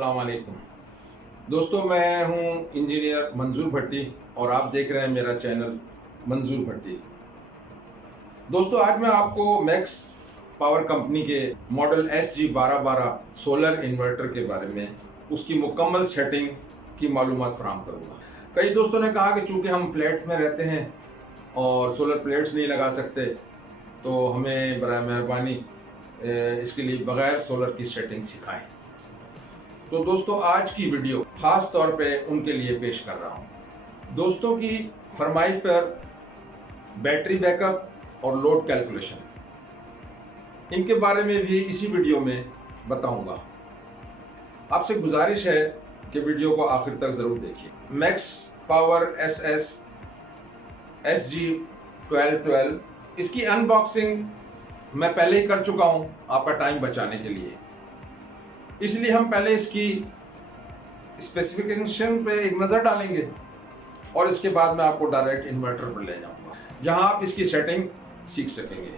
अस्सलाम वालेकुम दोस्तों, मैं हूं इंजीनियर मंजूर भट्टी और आप देख रहे हैं मेरा चैनल मंजूर भट्टी। दोस्तों, आज मैं आपको मैक्स पावर कंपनी के मॉडल SG1212 सोलर इन्वर्टर के बारे में उसकी मुकम्मल सेटिंग की मालूमात फराहम करूँगा। कई दोस्तों ने कहा कि चूँकि हम फ्लैट में रहते हैं और सोलर प्लेट्स नहीं लगा सकते, तो हमें बराए मेहरबानी इसके लिए बग़ैर सोलर की सेटिंग सिखाएं। तो दोस्तों, आज की वीडियो ख़ास तौर पे उनके लिए पेश कर रहा हूँ। दोस्तों की फरमाइश पर बैटरी बैकअप और लोड कैलकुलेशन, इनके बारे में भी इसी वीडियो में बताऊंगा। आपसे गुजारिश है कि वीडियो को आखिर तक ज़रूर देखिए। मैक्स पावर SS SG1212 इसकी अनबॉक्सिंग मैं पहले ही कर चुका हूँ आपका टाइम बचाने के लिए, इसलिए हम पहले इसकी स्पेसिफिकेशन पे एक नज़र डालेंगे और इसके बाद मैं आपको डायरेक्ट इन्वर्टर पर ले जाऊंगा जहां आप इसकी सेटिंग सीख सकेंगे।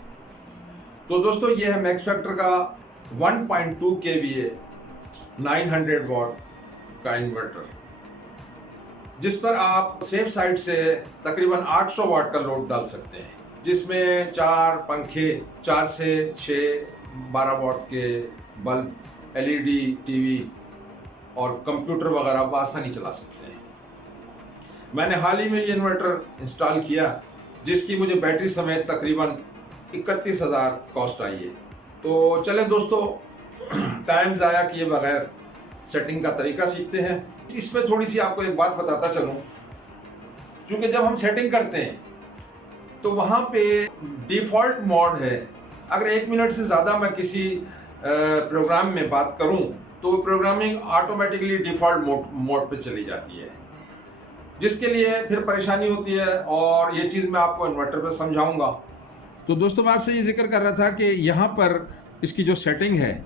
तो दोस्तों, ये है मैक्स फैक्टर का 1.2 kVA 900 वाट का इन्वर्टर, जिस पर आप सेफ साइड से तकरीबन 800 वाट का लोड डाल सकते हैं, जिसमें 4 पंखे, 4 से 6 12 वाट के बल्ब, LED टीवी और कंप्यूटर वगैरह बआसानी चला सकते हैं। मैंने हाल ही में ये इन्वर्टर इंस्टॉल किया, जिसकी मुझे बैटरी समेत तकरीबन 31,000 कॉस्ट आई है। तो चलें दोस्तों, टाइम ज़ाया किए बगैर सेटिंग का तरीका सीखते हैं। इसमें थोड़ी सी आपको एक बात बताता चलूँ, क्योंकि जब हम सेटिंग करते हैं तो वहाँ पे डिफ़ॉल्ट मोड है। अगर 1 मिनट से ज़्यादा मैं किसी प्रोग्राम में बात करूं तो प्रोग्रामिंग ऑटोमेटिकली डिफ़ॉल्ट मोड पे चली जाती है, जिसके लिए फिर परेशानी होती है, और ये चीज़ मैं आपको इन्वर्टर पे समझाऊंगा। तो दोस्तों, मैं आपसे ये जिक्र कर रहा था कि यहाँ पर इसकी जो सेटिंग है,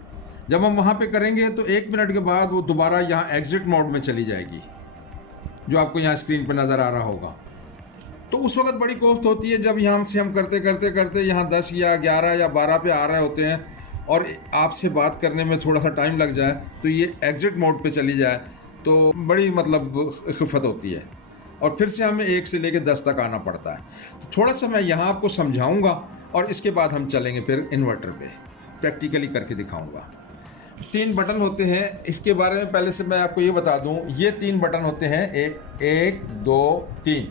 जब हम वहाँ पे करेंगे तो 1 मिनट के बाद वो दोबारा यहाँ एग्जिट मोड में चली जाएगी, जो आपको यहाँ स्क्रीन पर नज़र आ रहा होगा। तो उस वक्त बड़ी कोफ्त होती है जब यहाँ से हम करते करते करते यहाँ 10 या 11 या 12 पे आ रहे होते हैं और आपसे बात करने में थोड़ा सा टाइम लग जाए तो ये एग्जिट मोड पे चली जाए, तो बड़ी खिफ़त होती है और फिर से हमें 1 से लेकर 10 तक आना पड़ता है। तो थोड़ा सा मैं यहाँ आपको समझाऊंगा और इसके बाद हम चलेंगे फिर इन्वर्टर पे, प्रैक्टिकली करके दिखाऊंगा। 3 बटन होते हैं, इसके बारे में पहले से मैं आपको ये बता दूँ, ये 3 बटन होते हैं, 1 2 3।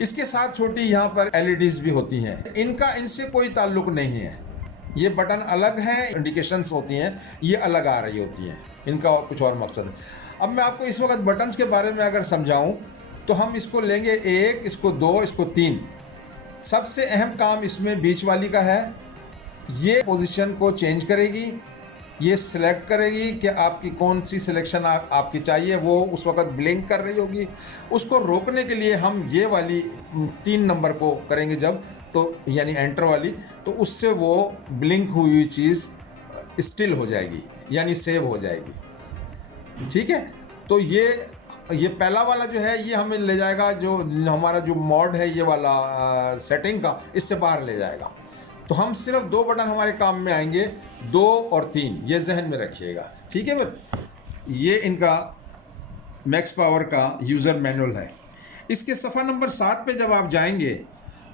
इसके साथ छोटी यहाँ पर LEDs भी होती हैं, इनका इनसे कोई ताल्लुक़ नहीं है। ये बटन अलग हैं, इंडिकेशंस होती हैं, ये अलग आ रही होती हैं, इनका कुछ और मकसद है। अब मैं आपको इस वक्त बटन्स के बारे में अगर समझाऊं तो हम इसको लेंगे 1, इसको 2, इसको 3। सबसे अहम काम इसमें बीच वाली का है। ये पोजीशन को चेंज करेगी, ये सिलेक्ट करेगी कि आपकी कौन सी सिलेक्शन आपकी चाहिए, वो उस वक्त ब्लिंक कर रही होगी। उसको रोकने के लिए हम ये वाली 3 नंबर को करेंगे जब, तो यानी एंटर वाली, तो उससे वो ब्लिंक हुई चीज़ स्टिल हो जाएगी, यानी सेव हो जाएगी। ठीक है, तो ये पहला वाला जो है ये हमें ले जाएगा, जो हमारा जो मोड है ये वाला सेटिंग का, इससे बाहर ले जाएगा। तो हम सिर्फ 2 बटन हमारे काम में आएंगे, 2 और 3, ये जहन में रखिएगा। ठीक है बस, ये इनका मैक्स पावर का यूज़र मैनुअल है। इसके सफ़ा नंबर 7 पे जब आप जाएंगे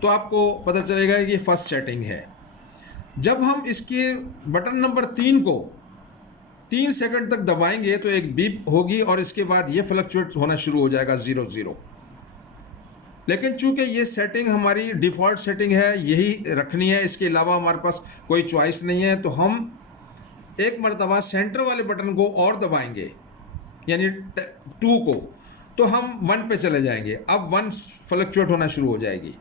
तो आपको पता चलेगा कि फर्स्ट सेटिंग है। जब हम इसके बटन नंबर 3 को 3 सेकंड तक दबाएंगे तो एक बीप होगी और इसके बाद ये फ्लक्चुएट होना शुरू हो जाएगा 0 लेकिन चूंकि ये सेटिंग हमारी डिफ़ॉल्ट सेटिंग है, यही रखनी है, इसके अलावा हमारे पास कोई चॉइस नहीं है। तो हम एक मरतबा सेंटर वाले बटन को और दबाएंगे, यानी 2 को, तो हम 1 पे चले जाएंगे। अब 1 फ्लक्चुएट होना शुरू हो जाएगी।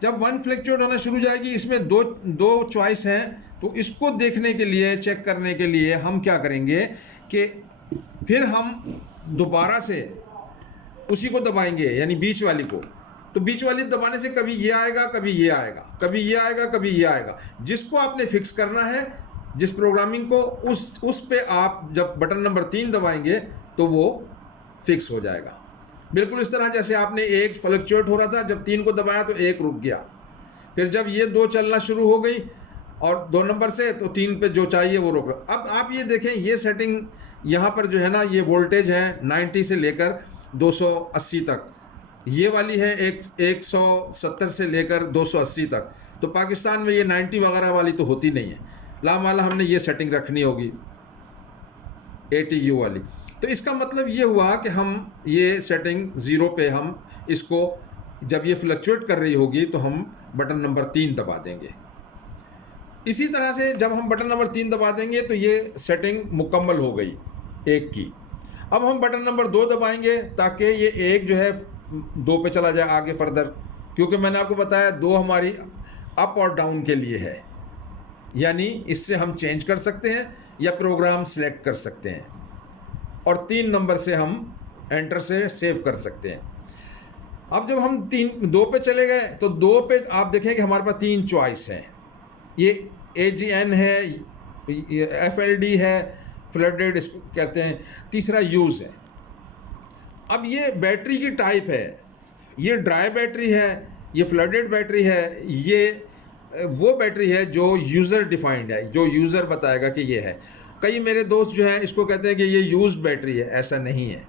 जब 1 फ्लक्चुएट होना शुरू हो जाएगी, इसमें दो चॉइस हैं। तो इसको देखने के लिए, चेक करने के लिए हम क्या करेंगे कि फिर हम दोबारा से उसी को दबाएंगे, यानी बीच वाली को। तो बीच वाली दबाने से कभी ये आएगा, कभी ये आएगा, कभी ये आएगा, कभी ये आएगा। जिसको आपने फिक्स करना है, जिस प्रोग्रामिंग को, उस पे आप जब बटन नंबर 3 दबाएंगे तो वो फिक्स हो जाएगा। बिल्कुल इस तरह जैसे आपने 1 फ्लक्चुएट हो रहा था, जब 3 को दबाया तो 1 रुक गया, फिर जब ये 2 चलना शुरू हो गई और 2 नंबर से, तो 3 पे जो चाहिए वो रोक। अब आप ये देखें, ये सेटिंग यहाँ पर जो है ना ये वोल्टेज है 90 से लेकर 280 तक, ये वाली है 170 से लेकर 280 तक। तो पाकिस्तान में ये 90 वगैरह वाली तो होती नहीं है, लामाला हमने ये सेटिंग रखनी होगी ATU वाली। तो इसका मतलब ये हुआ कि हम ये सेटिंग 0 पे हम इसको, जब ये फ्लक्चुएट कर रही होगी तो हम बटन नंबर 3 दबा देंगे। इसी तरह से जब हम बटन नंबर 3 दबा देंगे तो ये सेटिंग मुकम्मल हो गई 1 की। अब हम बटन नंबर 2 दबाएंगे ताकि ये 1 जो है 2 पे चला जाए आगे फर्दर, क्योंकि मैंने आपको बताया 2 हमारी अप और डाउन के लिए है, यानी इससे हम चेंज कर सकते हैं या प्रोग्राम सेलेक्ट कर सकते हैं, और 3 नंबर से हम एंटर से सेव कर सकते हैं। अब जब हम 2 पे चले गए तो 2 पे आप देखें कि हमारे पास 3 चॉइस हैं, ये AGN है, FLD है, फ्लडेड इसको कहते हैं, तीसरा यूज़ है। अब ये बैटरी की टाइप है, ये ड्राई बैटरी है, ये फ्लडेड बैटरी है, ये वो बैटरी है जो यूज़र डिफाइंड है, जो यूज़र बताएगा कि ये है। कई मेरे दोस्त जो हैं इसको कहते हैं कि ये यूज्ड बैटरी है, ऐसा नहीं है,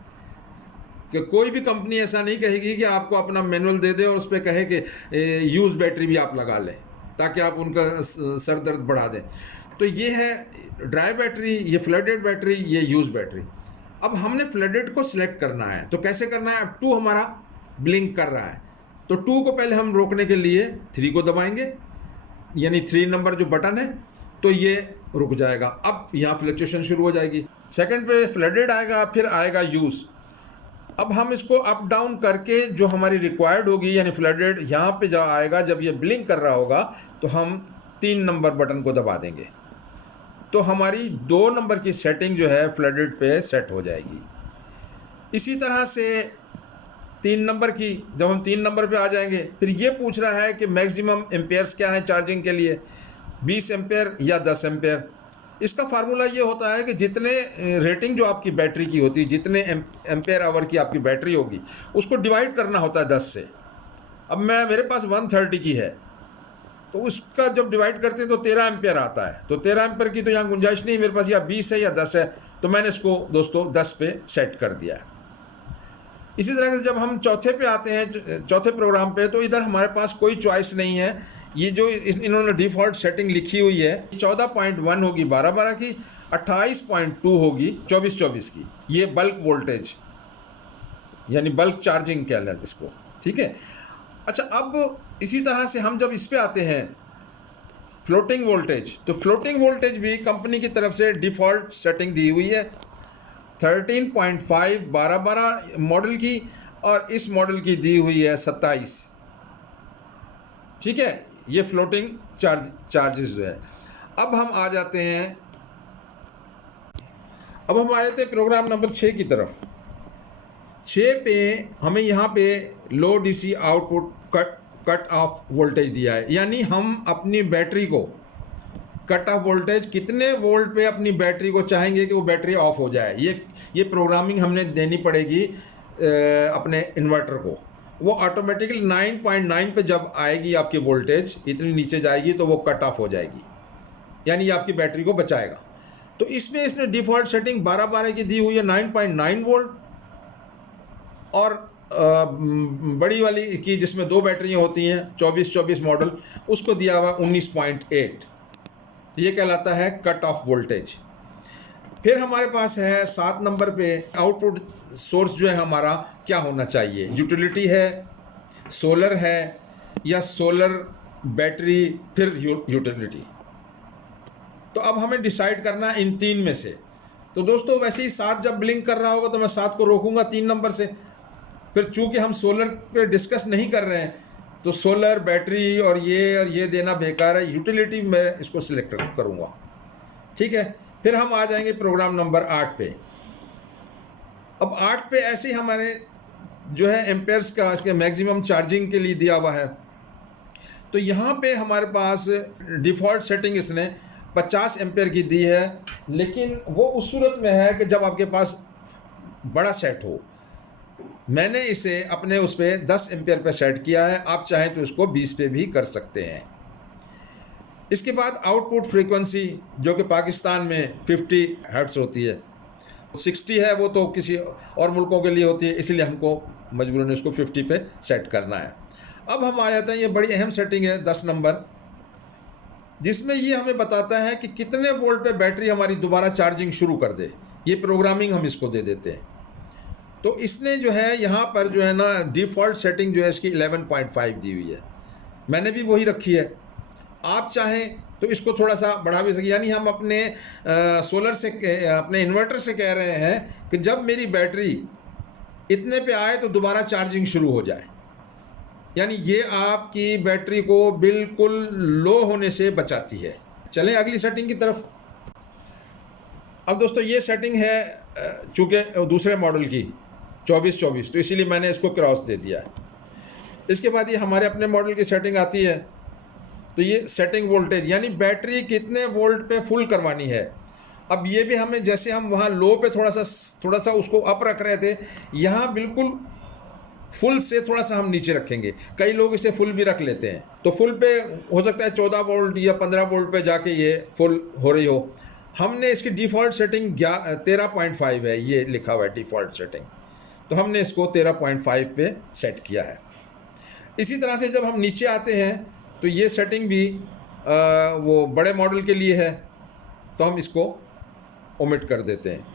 कि कोई भी कंपनी ऐसा नहीं कहेगी कि आपको अपना मैनुअल दे दे और उस पर कहे कि यूज़ बैटरी भी आप लगा लें ताकि आप उनका सर दर्द बढ़ा दें। तो ये है ड्राई बैटरी, ये फ्लडेड बैटरी, ये यूज़ बैटरी। अब हमने फ्लडेड को सिलेक्ट करना है, तो कैसे करना है? अब 2 हमारा ब्लिंक कर रहा है, तो 2 को पहले हम रोकने के लिए 3 को दबाएंगे, यानी 3 नंबर जो बटन है, तो ये रुक जाएगा। अब यहाँ फ्लक्चुएशन शुरू हो जाएगी। सेकंड पे फ्लडेड आएगा, फिर आएगा यूज़। अब हम इसको अप डाउन करके जो हमारी रिक्वायर्ड होगी, यानी फ्लडेड यहाँ पे जब आएगा, जब ये ब्लिंक कर रहा होगा, तो हम 3 नंबर बटन को दबा देंगे, तो हमारी 2 नंबर की सेटिंग जो है फ्लडेड पे सेट हो जाएगी। इसी तरह से 3 नंबर की, जब हम 3 नंबर पे आ जाएंगे, फिर ये पूछ रहा है कि मैक्सिमम एम्पेयर्स क्या है चार्जिंग के लिए, 20 एम्पेयर या 10 एम्पेयर। इसका फार्मूला ये होता है कि जितने रेटिंग जो आपकी बैटरी की होती है, जितने एम्पेयर आवर की आपकी बैटरी होगी, उसको डिवाइड करना होता है 10 से। अब मेरे पास 130 की है, तो उसका जब डिवाइड करते हैं तो 13 एम्पेयर आता है। तो 13 एम्पेयर की तो यहाँ गुंजाइश नहीं, मेरे पास या 20 है या 10 है, तो मैंने इसको दोस्तों 10 पे सेट कर दिया है। इसी तरह से जब हम चौथे पे आते हैं, चौथे प्रोग्राम पे, तो इधर हमारे पास कोई चॉइस नहीं है। ये जो इन्होंने डिफ़ॉल्ट सेटिंग लिखी हुई है, 14.1 होगी 12-12 की, 28.2 होगी 24-24 की। ये बल्क वोल्टेज यानी बल्क चार्जिंग कह लें इसको, ठीक है। अच्छा, अब इसी तरह से हम जब इस पे आते हैं फ्लोटिंग वोल्टेज, तो फ्लोटिंग वोल्टेज भी कंपनी की तरफ से डिफ़ॉल्ट सेटिंग दी हुई है 13.5 12-12 मॉडल की, और इस मॉडल की दी हुई है 27, ठीक है। ये फ्लोटिंग चार्जेस जो है। अब हम आ जाते हैं, अब हम आए थे प्रोग्राम नंबर 6 की तरफ। 6 पे हमें यहाँ पे लो DC output cut off voltage दिया है, यानी हम अपनी बैटरी को कट ऑफ वोल्टेज कितने वोल्ट पे अपनी बैटरी को चाहेंगे कि वो बैटरी ऑफ हो जाए। ये प्रोग्रामिंग हमने देनी पड़ेगी अपने इन्वर्टर को। वो ऑटोमेटिकली 9.9 पे जब आएगी आपकी वोल्टेज इतनी नीचे जाएगी तो वो कट ऑफ हो जाएगी, यानी ये आपकी बैटरी को बचाएगा। तो इसमें इसने डिफ़ॉल्ट सेटिंग 12-12 की दी हुई है 9.9 वोल्ट, और बड़ी वाली की जिसमें 2 बैटरियाँ होती हैं 24-24 मॉडल, उसको दिया हुआ 19.8। ये कहलाता है कट ऑफ वोल्टेज। फिर हमारे पास है 7 नंबर पे आउटपुट सोर्स जो है हमारा क्या होना चाहिए, यूटिलिटी है, सोलर है, या सोलर बैटरी फिर यूटिलिटी। तो अब हमें डिसाइड करना इन 3 में से। तो दोस्तों वैसे ही 7 जब ब्लिंक कर रहा होगा तो मैं 7 को रोकूंगा 3 नंबर से। फिर चूंकि हम सोलर पे डिस्कस नहीं कर रहे हैं तो सोलर बैटरी और ये देना बेकार है, यूटिलिटी मैं इसको सिलेक्ट करूँगा, ठीक है। फिर हम आ जाएंगे प्रोग्राम नंबर 8 पे। अब 8 पे ऐसे ही हमारे जो है एम्पेयर्स का इसके मैक्सिमम चार्जिंग के लिए दिया हुआ है। तो यहाँ पे हमारे पास डिफ़ॉल्ट सेटिंग इसने 50 एम्पेयर की दी है, लेकिन वो उस सूरत में है कि जब आपके पास बड़ा सेट हो। मैंने इसे अपने उस पर 10 एम्पेयर पे सेट किया है, आप चाहें तो इसको 20 पे भी कर सकते हैं। इसके बाद आउटपुट फ्रीक्वेंसी जो कि पाकिस्तान में 50 हर्ट्ज़ होती है, 60 है वो तो किसी और मुल्कों के लिए होती है, इसलिए हमको मजबूरन इसको 50 पे सेट करना है। अब हम आ जाते हैं, ये बड़ी अहम सेटिंग है 10 नंबर, जिसमें ये हमें बताता है कि कितने वोल्ट पे बैटरी हमारी दोबारा चार्जिंग शुरू कर दे। ये प्रोग्रामिंग हम इसको दे देते हैं। तो इसने जो है यहाँ पर जो है ना डिफ़ॉल्ट सेटिंग जो है इसकी 11.5 दी हुई है, मैंने भी वही रखी है। आप चाहें तो इसको थोड़ा सा बढ़ा भी सकें, यानी हम अपने सोलर से, अपने इन्वर्टर से कह रहे हैं कि जब मेरी बैटरी इतने पे आए तो दोबारा चार्जिंग शुरू हो जाए, यानी ये आपकी बैटरी को बिल्कुल लो होने से बचाती है। चलें अगली सेटिंग की तरफ। अब दोस्तों ये सेटिंग है चूँकि दूसरे मॉडल की 2424, तो इसीलिए मैंने इसको क्रॉस दे दिया है। इसके बाद ये हमारे अपने मॉडल की सेटिंग आती है, तो ये सेटिंग वोल्टेज, यानी बैटरी कितने वोल्ट पे फुल करवानी है। अब ये भी हमें, जैसे हम वहाँ लो पे थोड़ा सा उसको अप रख रहे थे, यहाँ बिल्कुल फुल से थोड़ा सा हम नीचे रखेंगे। कई लोग इसे फुल भी रख लेते हैं, तो फुल पे हो सकता है 14 वोल्ट या 15 वोल्ट पे जाके ये फुल हो रही हो। हमने इसकी डिफ़ॉल्ट सेटिंग 13.5 है, ये लिखा हुआ है डिफ़ॉल्ट सेटिंग, तो हमने इसको 13.5 पे सेट किया है। इसी तरह से जब हम नीचे आते हैं तो ये सेटिंग भी वो बड़े मॉडल के लिए है, तो हम इसको ओमिट कर देते हैं।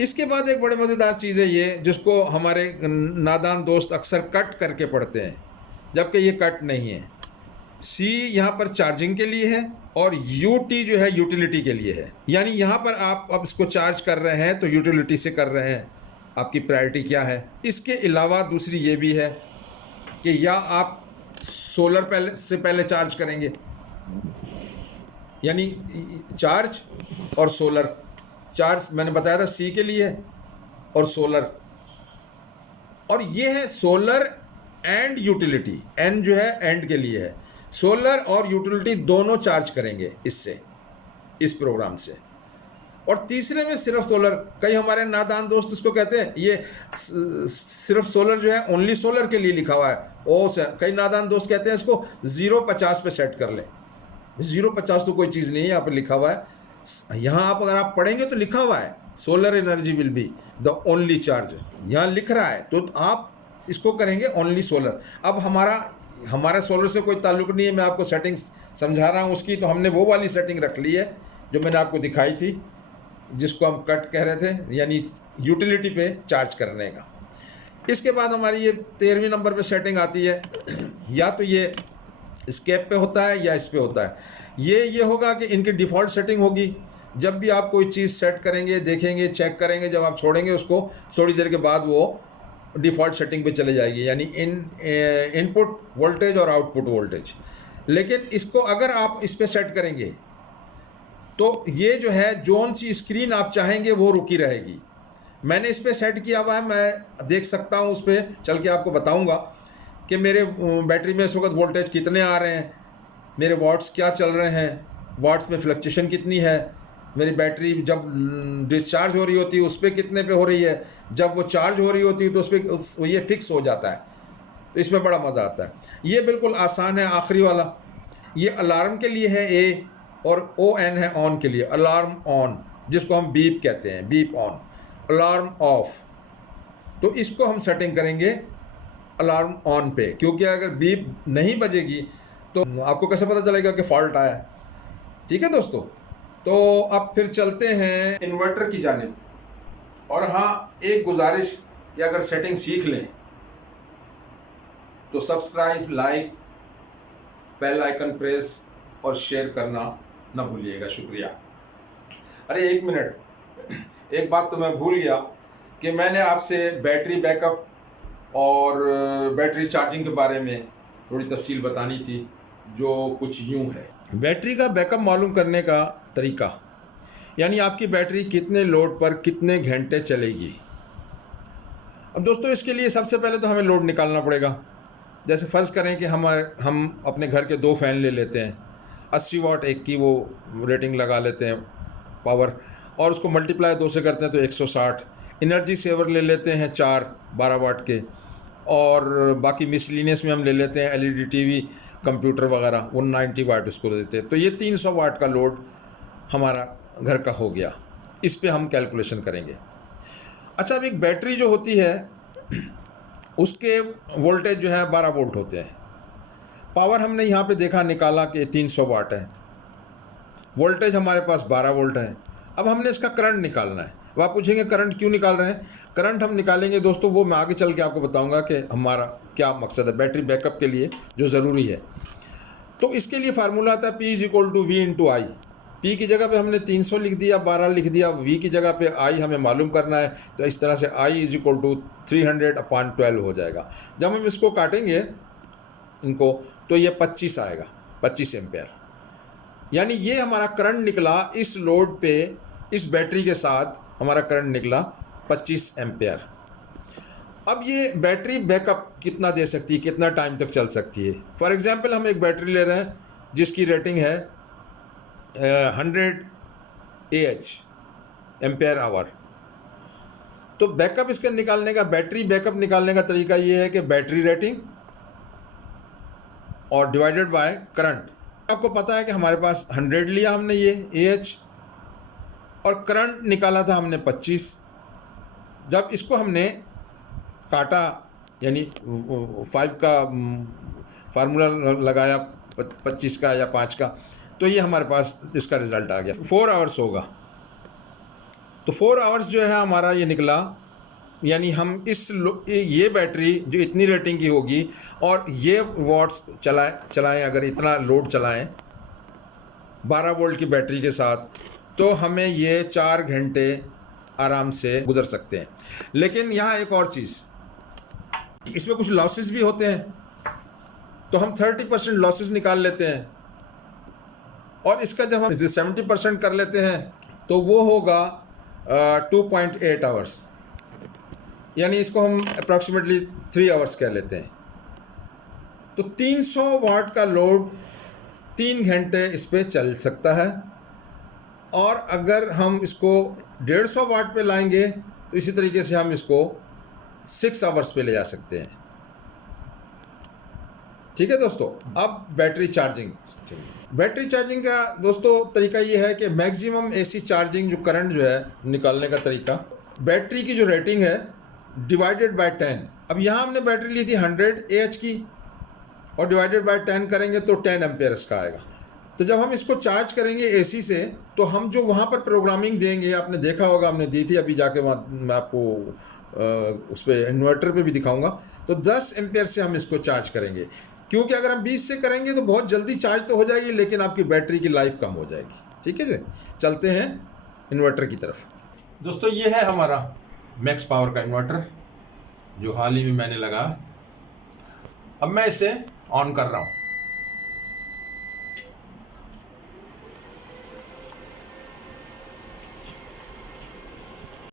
इसके बाद एक बड़े मज़ेदार चीज़ है ये, जिसको हमारे नादान दोस्त अक्सर कट करके पढ़ते हैं, जबकि ये कट नहीं है। सी यहाँ पर चार्जिंग के लिए है और यूटी जो है यूटिलिटी के लिए है, यानी यहाँ पर आप अब इसको चार्ज कर रहे हैं तो यूटिलिटी से कर रहे हैं, आपकी प्रायोरिटी क्या है। इसके अलावा दूसरी ये भी है कि या आप सोलर से पहले चार्ज करेंगे, यानी चार्ज और सोलर। चार्ज मैंने बताया था सी के लिए और सोलर, और ये है सोलर एंड यूटिलिटी, एन जो है एंड के लिए है। सोलर और यूटिलिटी दोनों चार्ज करेंगे इससे, इस प्रोग्राम से। और तीसरे में सिर्फ सोलर। कई हमारे नादान दोस्त इसको कहते हैं ये सिर्फ सोलर जो है ओनली सोलर के लिए लिखा हुआ है। कई नादान दोस्त कहते हैं इसको 0.50 पे सेट कर लें। 0.50 तो कोई चीज़ नहीं है, यहाँ पर लिखा हुआ है। यहाँ आप अगर आप पढ़ेंगे तो लिखा हुआ है solar energy will be the only charge, यहाँ लिख रहा है, तो आप इसको करेंगे ओनली सोलर। अब हमारा सोलर से कोई ताल्लुक नहीं है, मैं आपको सेटिंग समझा रहा हूँ उसकी। तो हमने वो वाली सेटिंग रख ली है जो मैंने आपको दिखाई थी, जिसको हम कट कह रहे थे, यानी यूटिलिटी पे चार्ज करने का। इसके बाद हमारी ये 13वें नंबर पे सेटिंग आती है। या तो ये स्केप पे होता है या इस पे होता है। ये होगा कि इनकी डिफ़ॉल्ट सेटिंग होगी। जब भी आप कोई चीज़ सेट करेंगे, देखेंगे, चेक करेंगे, जब आप छोड़ेंगे उसको थोड़ी देर के बाद वो डिफ़ॉल्ट सेटिंग पे चले जाएगी, यानी इनपुट वोल्टेज और आउटपुट वोल्टेज। लेकिन इसको अगर आप इस पर सेट करेंगे तो ये जो है जोन सी स्क्रीन आप चाहेंगे वो रुकी रहेगी। मैंने इस पर सेट किया हुआ है, मैं देख सकता हूँ, उस पर चल के आपको बताऊँगा कि मेरे बैटरी में इस वक्त वोल्टेज कितने आ रहे हैं, मेरे वाट्स क्या चल रहे हैं, वाट्स में फ्लक्चुएशन कितनी है, मेरी बैटरी जब डिस्चार्ज हो रही होती है उस पर कितने पे हो रही है, जब वो चार्ज हो रही होती है तो उस पर ये फिक्स हो जाता है। तो इसमें बड़ा मज़ा आता है। ये बिल्कुल आसान है। आखिरी वाला ये अलार्म के लिए है ए, और ON है ऑन के लिए, अलार्म ऑन, जिसको हम बीप कहते हैं, बीप ऑन, अलार्म ऑफ। तो इसको हम सेटिंग करेंगे अलार्म ऑन पे, क्योंकि अगर बीप नहीं बजेगी तो आपको कैसे पता चलेगा कि फॉल्ट आया है। ठीक है दोस्तों, तो अब फिर चलते हैं इन्वर्टर की जानिब। और हाँ, एक गुजारिश कि अगर सेटिंग सीख लें तो subscribe, like, bell icon press और शेयर करना ना भूलिएगा। शुक्रिया। अरे एक मिनट, एक बात तो मैं भूल गया कि मैंने आपसे बैटरी बैकअप और बैटरी चार्जिंग के बारे में थोड़ी तफसील बतानी थी, जो कुछ यूँ है। बैटरी का बैकअप मालूम करने का तरीका, यानी आपकी बैटरी कितने लोड पर कितने घंटे चलेगी। अब दोस्तों इसके लिए सबसे पहले तो हमें लोड निकालना पड़ेगा। जैसे फ़र्ज़ करें कि हम अपने घर के 2 फ़ैन ले लेते हैं, 80 वाट एक की वो रेटिंग लगा लेते हैं पावर, और उसको मल्टीप्लाई 2 से करते हैं तो 160। एनर्जी सेवर ले लेते हैं 4 12 वाट के, और बाकी मिसलिनियस में हम ले लेते हैं LED TV, कंप्यूटर वगैरह, वो 90 वाट उसको देते हैं। तो ये 300 वाट का लोड हमारा घर का हो गया। इस पे हम कैलकुलेशन करेंगे। अच्छा, अब एक बैटरी जो होती है उसके वोल्टेज जो है 12 वोल्ट होते हैं। पावर हमने यहाँ पे देखा निकाला कि 300 वाट है, वोल्टेज हमारे पास 12 वोल्ट है। अब हमने इसका करंट निकालना है। अब आप पूछेंगे करंट क्यों निकाल रहे हैं? करंट हम निकालेंगे दोस्तों, वो मैं आगे चल के आपको बताऊंगा कि हमारा क्या मकसद है बैटरी बैकअप के लिए जो ज़रूरी है। तो इसके लिए फार्मूला आता है P = V × I। P की जगह पे हमने 300 लिख दिया, 12 लिख दिया, V की जगह पे I हमें मालूम करना है, तो इस तरह से I = 300/12 हो जाएगा। जब हम इसको काटेंगे इनको तो ये 25 आएगा, 25 एम्पेयर। यानी ये हमारा करंट निकला इस लोड पे, इस बैटरी के साथ हमारा करंट निकला 25 एम्पेयर। अब ये बैटरी बैकअप कितना दे सकती है, कितना टाइम तक चल सकती है? फॉर एग्जांपल हम एक बैटरी ले रहे हैं जिसकी रेटिंग है 100 AH एम्पेयर आवर। तो बैकअप इसका निकालने का, बैटरी बैकअप निकालने का तरीका ये है कि बैटरी रेटिंग और डिवाइडेड बाय करंट। आपको पता है कि हमारे पास 100 लिया हमने ये AH और करंट निकाला था हमने 25। जब इसको हमने काटा यानी 5 का फार्मूला लगाया 25 का या 5 का, तो ये हमारे पास इसका रिज़ल्ट आ गया। 4 आवर्स होगा। तो 4 आवर्स जो है हमारा ये निकला। यानी हम ये बैटरी जो इतनी रेटिंग की होगी और ये वॉट्स चलाएं अगर इतना लोड चलाएं 12 वोल्ट की बैटरी के साथ, तो हमें ये 4 घंटे आराम से गुजर सकते हैं। लेकिन यहाँ एक और चीज़, इसमें कुछ लॉसेस भी होते हैं, तो हम 30% लॉसेस निकाल लेते हैं और इसका जब हम 70% कर लेते हैं तो वो होगा 2.8 आवर्स। यानी इसको हम अप्रॉक्सीमेटली 3 आवर्स कह लेते हैं। तो 300 वाट का लोड 3 घंटे इस पर चल सकता है। और अगर हम इसको 150 वाट पे लाएंगे तो इसी तरीके से हम इसको 6 आवर्स पे ले जा सकते हैं। ठीक है दोस्तों। अब बैटरी चार्जिंग का दोस्तों तरीका ये है कि मैक्सिमम AC चार्जिंग जो करंट जो है निकालने का तरीका, बैटरी की जो रेटिंग है डिवाइडेड बाय 10। अब यहाँ हमने बैटरी ली थी 100 AH की और डिवाइडेड बाय 10 करेंगे तो 10 एम्पेयर इसका आएगा। तो जब हम इसको चार्ज करेंगे AC से, तो हम जो वहाँ पर प्रोग्रामिंग देंगे, आपने देखा होगा, हमने दी थी अभी जाके वहाँ, मैं आपको उस पर इन्वर्टर पे भी दिखाऊंगा। तो 10 एम्पेयर से हम इसको चार्ज करेंगे, क्योंकि अगर हम 20 से करेंगे तो बहुत जल्दी चार्ज तो हो जाएगी लेकिन आपकी बैटरी की लाइफ कम हो जाएगी। ठीक है जी, चलते हैं इन्वर्टर की तरफ। दोस्तों ये है हमारा मैक्स पावर का इन्वर्टर जो हाल ही में मैंने लगाया। अब मैं इसे ऑन कर रहा हूँ।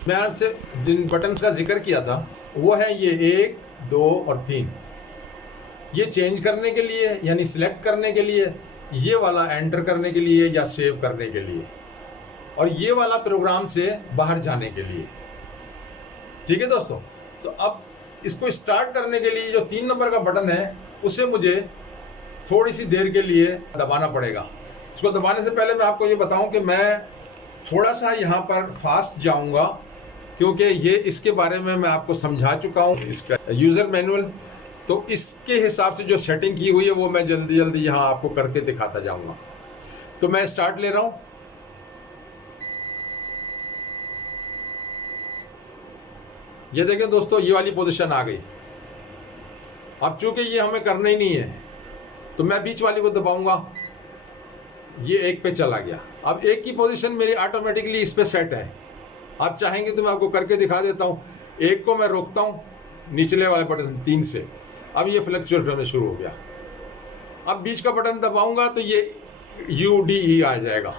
मैं आपसे जिन बटन्स का जिक्र किया था वो है ये 1, 2 और 3। ये चेंज करने के लिए यानी सिलेक्ट करने के लिए, ये वाला एंटर करने के लिए या सेव करने के लिए, और ये वाला प्रोग्राम से बाहर जाने के लिए। ठीक है दोस्तों। तो अब इसको स्टार्ट करने के लिए जो 3 नंबर का बटन है उसे मुझे थोड़ी सी देर के लिए दबाना पड़ेगा। इसको दबाने से पहले मैं आपको ये बताऊं कि मैं थोड़ा सा यहाँ पर फास्ट जाऊँगा, क्योंकि ये इसके बारे में मैं आपको समझा चुका हूँ, इसका यूज़र मैनुअल। तो इसके हिसाब से जो सेटिंग की हुई है वो मैं जल्दी जल्दी यहाँ आपको करके दिखाता जाऊँगा। तो मैं स्टार्ट ले रहा हूँ। ये देखें दोस्तों, ये वाली पोजीशन आ गई। अब चूंकि ये हमें करना ही नहीं है तो मैं बीच वाली को दबाऊंगा, ये 1 पे चला गया। अब 1 की पोजीशन मेरी ऑटोमेटिकली इस पे सेट है। आप चाहेंगे तो मैं आपको करके दिखा देता हूँ। 1 को मैं रोकता हूँ निचले वाले बटन 3 से, अब ये फ्लक्चुएट होने शुरू हो गया। अब बीच का बटन दबाऊंगा तो ये UDE आ जाएगा,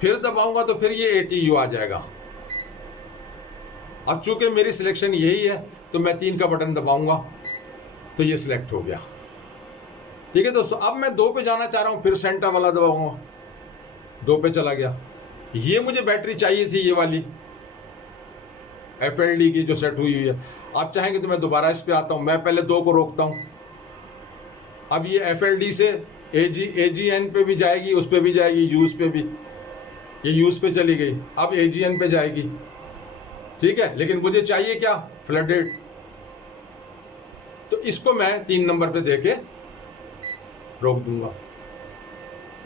फिर दबाऊंगा तो फिर ये ATU आ जाएगा। अब चूंकि मेरी सिलेक्शन यही है तो मैं 3 का बटन दबाऊंगा तो ये सिलेक्ट हो गया। ठीक है दोस्तों। अब मैं 2 पे जाना चाह रहा हूँ, फिर सेंटर वाला दबाऊंगा, 2 पे चला गया। ये मुझे बैटरी चाहिए थी, ये वाली FLD की जो सेट हुई है। आप चाहेंगे तो मैं दोबारा इस पे आता हूँ। मैं पहले 2 को रोकता हूँ। अब ये FLD से AGN पे भी जाएगी, उस पे भी जाएगी, यूज़ पे भी। ये यूज़ पे चली गई, अब AGN पे जाएगी, ठीक है। लेकिन मुझे चाहिए क्या, फ्लडेड, तो इसको मैं 3 नंबर पे देके रोक दूंगा।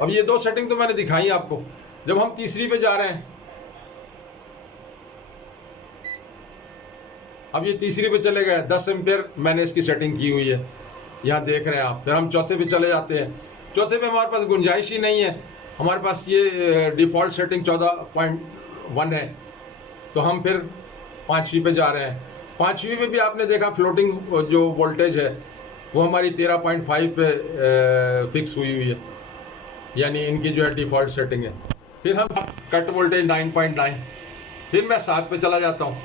अब ये 2 सेटिंग तो मैंने दिखाई आपको। जब हम तीसरी पे जा रहे हैं, अब ये तीसरी पे चले गए, 10 एम्पियर मैंने इसकी सेटिंग की हुई है, यहाँ देख रहे हैं आप। फिर हम चौथे पे चले जाते हैं। चौथे पे हमारे पास गुंजाइश ही नहीं है, हमारे पास ये डिफ़ॉल्ट सेटिंग 14.1 है, तो हम फिर 5वीं पे जा रहे हैं। 5वीं पे भी आपने देखा फ्लोटिंग जो वोल्टेज है वो हमारी 13.5 पे फिक्स हुई है, यानी इनकी जो है डिफ़ॉल्ट सेटिंग है। फिर हम कट वोल्टेज 9.9, फिर मैं 7 पे चला जाता हूँ।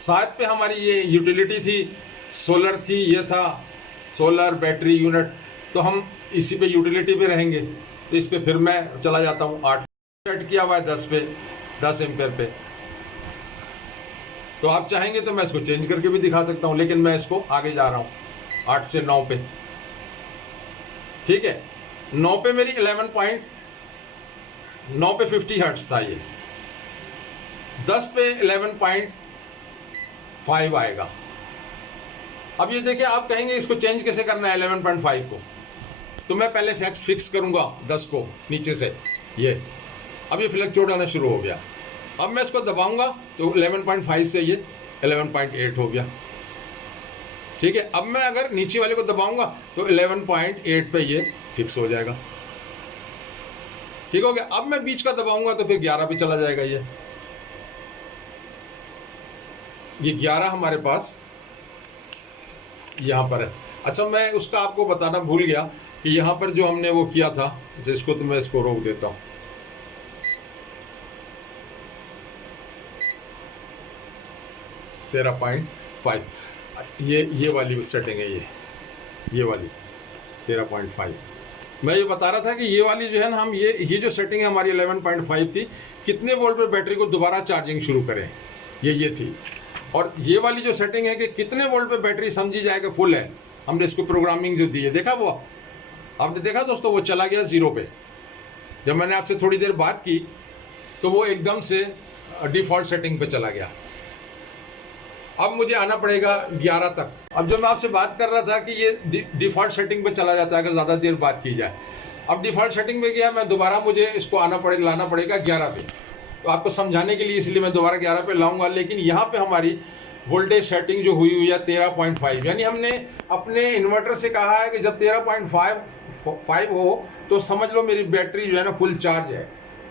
7 पे हमारी ये यूटिलिटी थी, सोलर थी, ये था सोलर बैटरी यूनिट, तो हम इसी पे यूटिलिटी पे रहेंगे। तो इस पे फिर मैं चला जाता हूँ 8, सेट किया हुआ है 10 पे, 10 एम्पियर पे। तो आप चाहेंगे तो मैं इसको चेंज करके भी दिखा सकता हूँ, लेकिन मैं इसको आगे जा रहा हूँ 8 से 9 पे, ठीक है। 9 पे मेरी 11.9 पे 50 हर्ट्ज था ये, 10 पे 11.5 आएगा। अब ये देखिए, आप कहेंगे इसको चेंज कैसे करना है 11.5 को, तो मैं पहले फिक्स करूंगा 10 को नीचे से, ये अब ये फ्लक्चुएट होना शुरू हो गया। अब मैं इसको दबाऊंगा तो 11.5 से ये 11.8 हो गया, ठीक है। अब मैं अगर नीचे वाले को दबाऊंगा तो 11.8 पे ये फिक्स हो जाएगा, ठीक हो गया। अब मैं बीच का दबाऊंगा तो फिर 11 पे चला जाएगा। ये 11 हमारे पास यहाँ पर है। अच्छा, मैं उसका आपको बताना भूल गया कि यहाँ पर जो हमने वो किया था, जिसको तो मैं इसको रोक देता हूँ। तेरह 13.5, ये वाली सेटिंग है, ये वाली 13.5। मैं ये बता रहा था कि ये वाली जो है ना, हम ये जो सेटिंग है हमारी 11.5 थी, कितने वोल्ट पे बैटरी को दोबारा चार्जिंग शुरू करें, ये थी। और ये वाली जो सेटिंग है कि कितने वोल्ट पे बैटरी समझी जाए कि फुल है, हमने इसको प्रोग्रामिंग जो दी है, देखा वो आपने देखा दोस्तों, वो चला गया 0 पे। जब मैंने आपसे थोड़ी देर बात की तो वो एकदम से डिफ़ॉल्ट सेटिंग पे चला गया। अब मुझे आना पड़ेगा 11 तक। अब जो मैं आपसे बात कर रहा था कि ये डिफ़ॉल्ट सेटिंग पे चला जाता है अगर ज़्यादा देर बात की जाए। अब डिफ़ॉल्ट सेटिंग पे गया, मैं दोबारा मुझे इसको लाना पड़ेगा 11 पे। तो आपको समझाने के लिए इसलिए मैं दोबारा 11 पे लाऊंगा। लेकिन यहाँ पे हमारी वोल्टेज सेटिंग जो हुई है 13.5, यानी हमने अपने इन्वर्टर से कहा है कि जब 13.5 हो तो समझ लो मेरी बैटरी जो है ना फुल चार्ज है,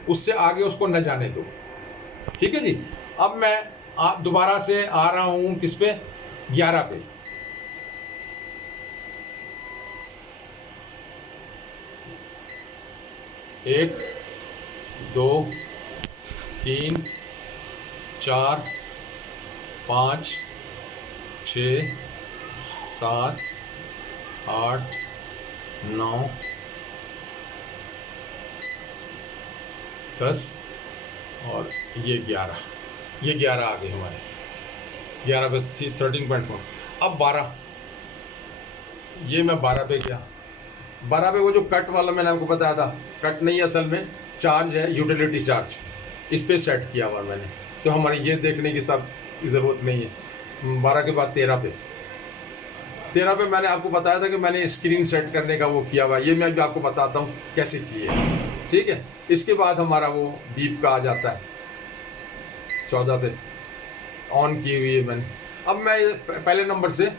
उससे आगे उसको न जाने दो, ठीक है जी। अब मैं दोबारा से आ रहा हूँ किस पे, 11 पे। एक, 2, 3, 4, 5, 6, 7, 8, 9, 10 और ये 11 आ गए हमारे। 11 पे 13.1। अब 12, ये मैं 12 पे गया। 12 पे वो जो कट वाला मैंने आपको बताया था, कट नहीं असल में चार्ज है, यूटिलिटी चार्ज, इस पे सेट किया हुआ मैंने। तो हमारी ये देखने की सब ज़रूरत नहीं है। 12 के बाद 13 पे मैंने आपको बताया था कि मैंने स्क्रीन सेट करने का वो किया हुआ, ये मैं भी आपको बताता हूँ कैसे किए, ठीक है। इसके बाद हमारा वो बीप का आ जाता है 14 पे, ऑन की हुई है मैंने। अब मैं पहले नंबर से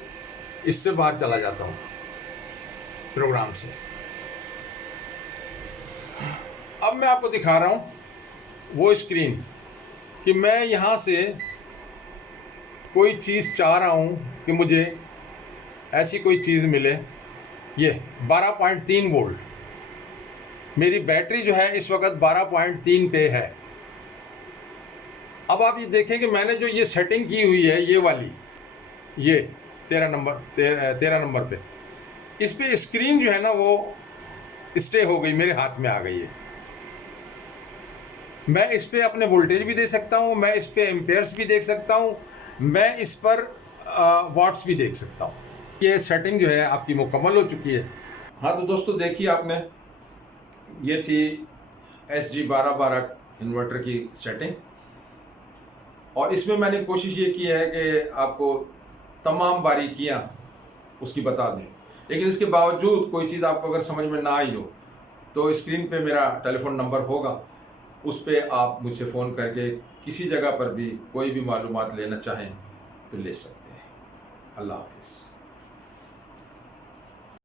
इससे बाहर चला जाता हूँ प्रोग्राम से। अब मैं आपको दिखा रहा हूँ वो स्क्रीन कि मैं यहाँ से कोई चीज़ चाह रहा हूँ कि मुझे ऐसी कोई चीज़ मिले। ये 12.3 वोल्ट मेरी बैटरी जो है इस वक्त 12.3 पे है। अब आप ये देखें कि मैंने जो ये सेटिंग की हुई है, ये वाली, ये 13 नंबर पे, इस पे स्क्रीन जो है ना वो स्टे हो गई, मेरे हाथ में आ गई है। मैं इस पे अपने वोल्टेज भी दे सकता हूँ, मैं इस पे एम्पेयर्स भी देख सकता हूँ, मैं इस पर वाट्स भी देख सकता हूँ। ये सेटिंग जो है आपकी मुकम्मल हो चुकी है। हाँ तो दोस्तों देखिए आपने, ये थी SG 1212 इन्वर्टर की सेटिंग। और इसमें मैंने कोशिश ये की है कि आपको तमाम बारीकियां उसकी बता दें, लेकिन इसके बावजूद कोई चीज़ आपको अगर समझ में ना आई हो तो स्क्रीन पे मेरा टेलीफोन नंबर होगा, उस पर आप मुझसे फ़ोन करके किसी जगह पर भी कोई भी मालूमात लेना चाहें तो ले सकते हैं। अल्लाह हाफिज़।